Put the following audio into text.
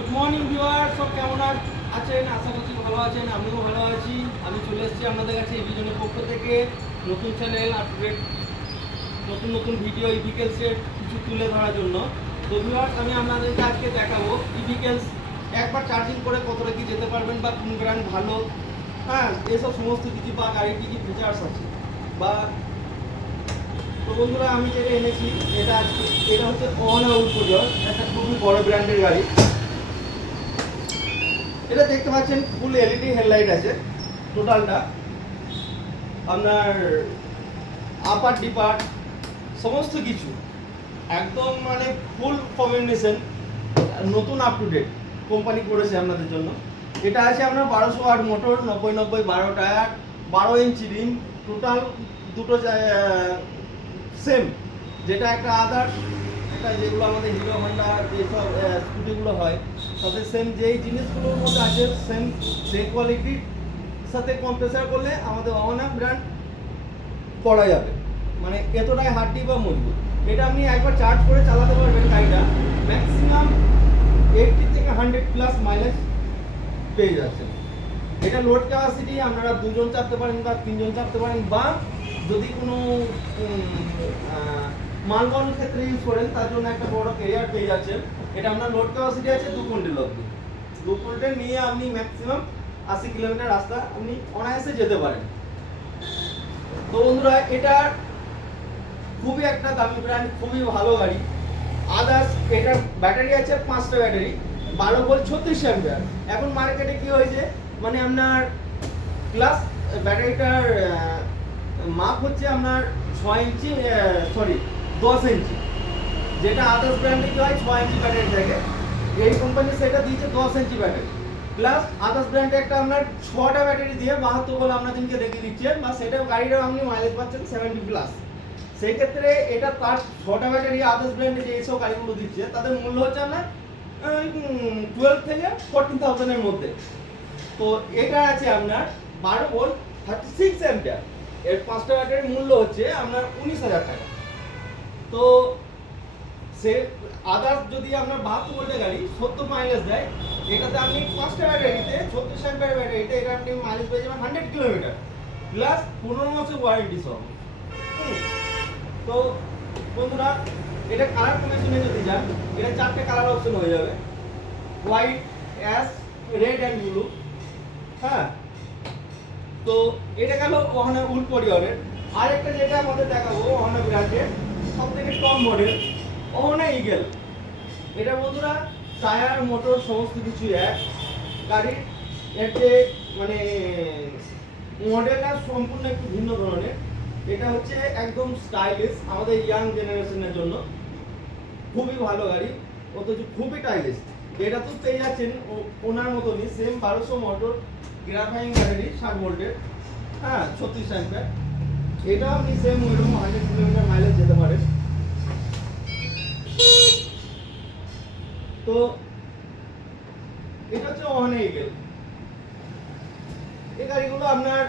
Good morning viewers, সব কেমন আছেন? আশা করছি ভালো আছেন, আমিও ভালো আছি। আমি চলে এসেছি আপনাদের কাছে ইভিজনের পক্ষ থেকে নতুন চ্যানেল আপডেট, নতুন নতুন ভিডিও ইভিকেলসের কিছু তুলে ধরার জন্য। তো ভিউয়ার্স, আমি আপনাদেরকে আজকে দেখাবো ইভিকেলস একবার চার্জিং করে কতটা কি যেতে পারবেন, বা কোন ব্র্যান্ড ভালো, হ্যাঁ এসব সমস্ত কিছু, বা গাড়ির কী কী ফিচার্স আছে। বা তো বন্ধুরা, আমি যেটা এনেছি এটা হচ্ছে ওহানা উলফোজর, একটা খুবই বড় ব্র্যান্ডের গাড়ি। এটা দেখতে পাচ্ছেন ফুল এলইডি হেডলাইট আছে। টোটালটা আপনার আপার ডিপার সমস্ত কিছু একদম মানে ফুল কম্বিনেশন, নতুন আপ টু ডেট কোম্পানি করেছে আপনাদের জন্য। এটা আছে আপনার 1200 ওয়াট মোটর, 90-90 12 টায়ার, 12 ইঞ্চি রিম, টোটাল দুটো সেম। যেটা একটা আদার্স, এটা যেগুলো আমাদের হিরো হন্ডা যেসব স্কুটিগুলো হয় তাদের সেম যেই জিনিসগুলোর মধ্যে আছে সেম সেই কোয়ালিটির সাথে কম্পেয়ার করলে আমাদের ওহানা ব্র্যান্ড করা যাবে, মানে এতটাই হার্ডি বা মজবুত। এটা আপনি একবার চার্জ করে চালাতে পারবেন গাড়িটা, ম্যাক্সিমাম 80 থেকে 100+ মাইলেজ পেয়ে যাচ্ছেন। এটা লোড ক্যাপাসিটি আপনারা 2 জন চাপতে পারেন বা 3 জন চাপতে পারেন, বা যদি কোনো মালবহনের ক্ষেত্রে ইউজ করেন তার জন্য একটা বড় ক্যারিয়ার পেয়ে যাচ্ছেন। এটা আপনার লোড ক্যাপাসিটি আছে 2 কুইন্টাল অবধি। 2 কুইন্টাল নিয়ে আপনি ম্যাক্সিমাম 80 কিলোমিটার রাস্তা আপনি অনায়াসে যেতে পারেন। তো বন্ধুরা, এটা খুবই একটা দামি ব্র্যান্ড, খুবই ভালো গাড়ি। আদার্স এটার ব্যাটারি আছে 5টা ব্যাটারি, 12 ভোল্ট 36 অ্যাম্পিয়ার। এখন মার্কেটে কি হয়েছে, মানে আপনার প্লাস ব্যাটারিটার মাপ হচ্ছে আপনার 6 ইঞ্চি, সরি 10 ইঞ্চি। যেটা আদার্স ব্র্যান্ডে কি হয় 6 ইঞ্চি ব্যাটারি থাকে, এই কোম্পানি সেটা দিয়েছে 10 ইঞ্চি ব্যাটারি। প্লাস আদার্স ব্র্যান্ডে একটা আপনার 6টা ব্যাটারি দিয়ে 72 বলে আপনাদেরকে দেখিয়ে দিচ্ছে, বা সেটা গাড়িটাও আপনি মাইলেজ পাচ্ছেন 70+। সেই ক্ষেত্রে এটা তার 6টা ব্যাটারি আদার্স ব্র্যান্ডে যে এইসব গাড়িগুলো দিচ্ছে তাদের মূল্য হচ্ছে আপনার 12 থেকে 14,000 এর মধ্যে। তো এটা আছে আপনার 12 ভোল্ট 36 অ্যাম্পিয়ার, এর 5টা ব্যাটারির মূল্য হচ্ছে আপনার 19,000 টাকা। তো সে আদার্স যদি আপনার 72 ভোল্টের গাড়ি 70 মাইলেজ দেয়, এটাতে আপনি 5টা ব্যাটারিতে 36 অ্যাম্পিয়ার ব্যাটারিতে এটা আপনি মাইলেজ পেয়ে যাবেন 100 কিলোমিটার, প্লাস 15 মাসের ওয়ারেন্টি সহ। তো বন্ধুরা, এটা কালার কম্বিনেশনে যদি যান, এটা 4টে কালার অপশন হয়ে যাবে, white, ash, red and blue. হ্যাঁ, তো এটা গেল ওহানা উলফোজরের। আরেকটা যেটা আমাদের দেখাবো ওহানা ব্র্যান্ডের সব থেকে টপ মডেল, ওহানা ইগল। এটা বন্ধুরা টায়ার মোটর সমস্ত কিছু এক। গাড়ির এতে মানে মডেলটা সম্পূর্ণ একটু ভিন্ন ধরনের। এটা হচ্ছে একদম স্টাইলিশ আমাদের ইয়াং জেনারেশনের জন্য, খুবই ভালো গাড়ি, অথচ খুবই স্টাইলিশ। এটা তো পেয়ে যাচ্ছেন ওনার মতনই সেম 1200 মোটর, গ্রাফাইন ব্যাটারি 60 ভোল্টের, হ্যাঁ 36 অ্যাম্পিয়ার। এটাও আপনি সেম ওইরকম 100 কিলোমিটার মাইলেজ যেতে পারেন। তো এটা হচ্ছে ওহানা ইগল। এই গাড়িগুলো আপনার